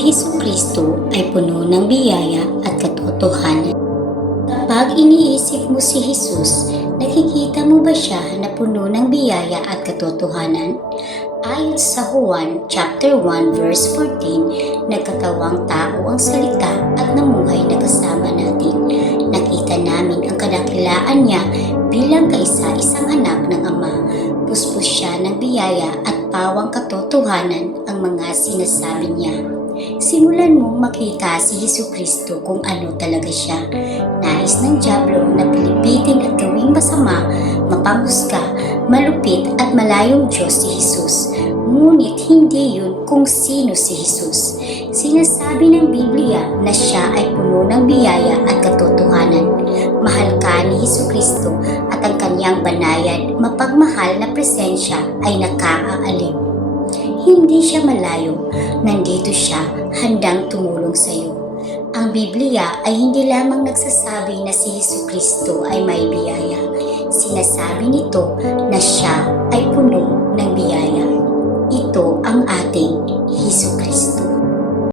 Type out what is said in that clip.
Heso Kristo ay puno ng biyaya at katotohanan. Kapag iniisip mo si Jesus, nakikita mo ba siya na puno ng biyaya at katotohanan? Ayon sa Juan chapter 1 verse 14, nagkatawang tao ang salita at namuhay na kasama natin. Nakita namin ang kadakilaan niya bilang kaisa-isang anak ng Ama. Puspos siya ng biyaya at pawang katotohanan ang mga sinasabi niya. Simulan mong makita si Heso Kristo kung ano talaga siya. Nais ng Diablo na pilipitin at gawing masama, mapanghusga, malupit at malayong Diyos si Jesus. Ngunit hindi yun kung sino si Jesus. Sinasabi ng Biblia na siya ay puno ng biyaya at katotohanan. Kristo at ang kanyang banayad, mapagmahal na presensya ay nakaaaliw. Hindi siya malayo, nandito siya handang tumulong sa iyo. Ang Biblia ay hindi lamang nagsasabi na si Heso Kristo ay may biyaya. Sinasabi nito na siya ay puno ng biyaya. Ito ang ating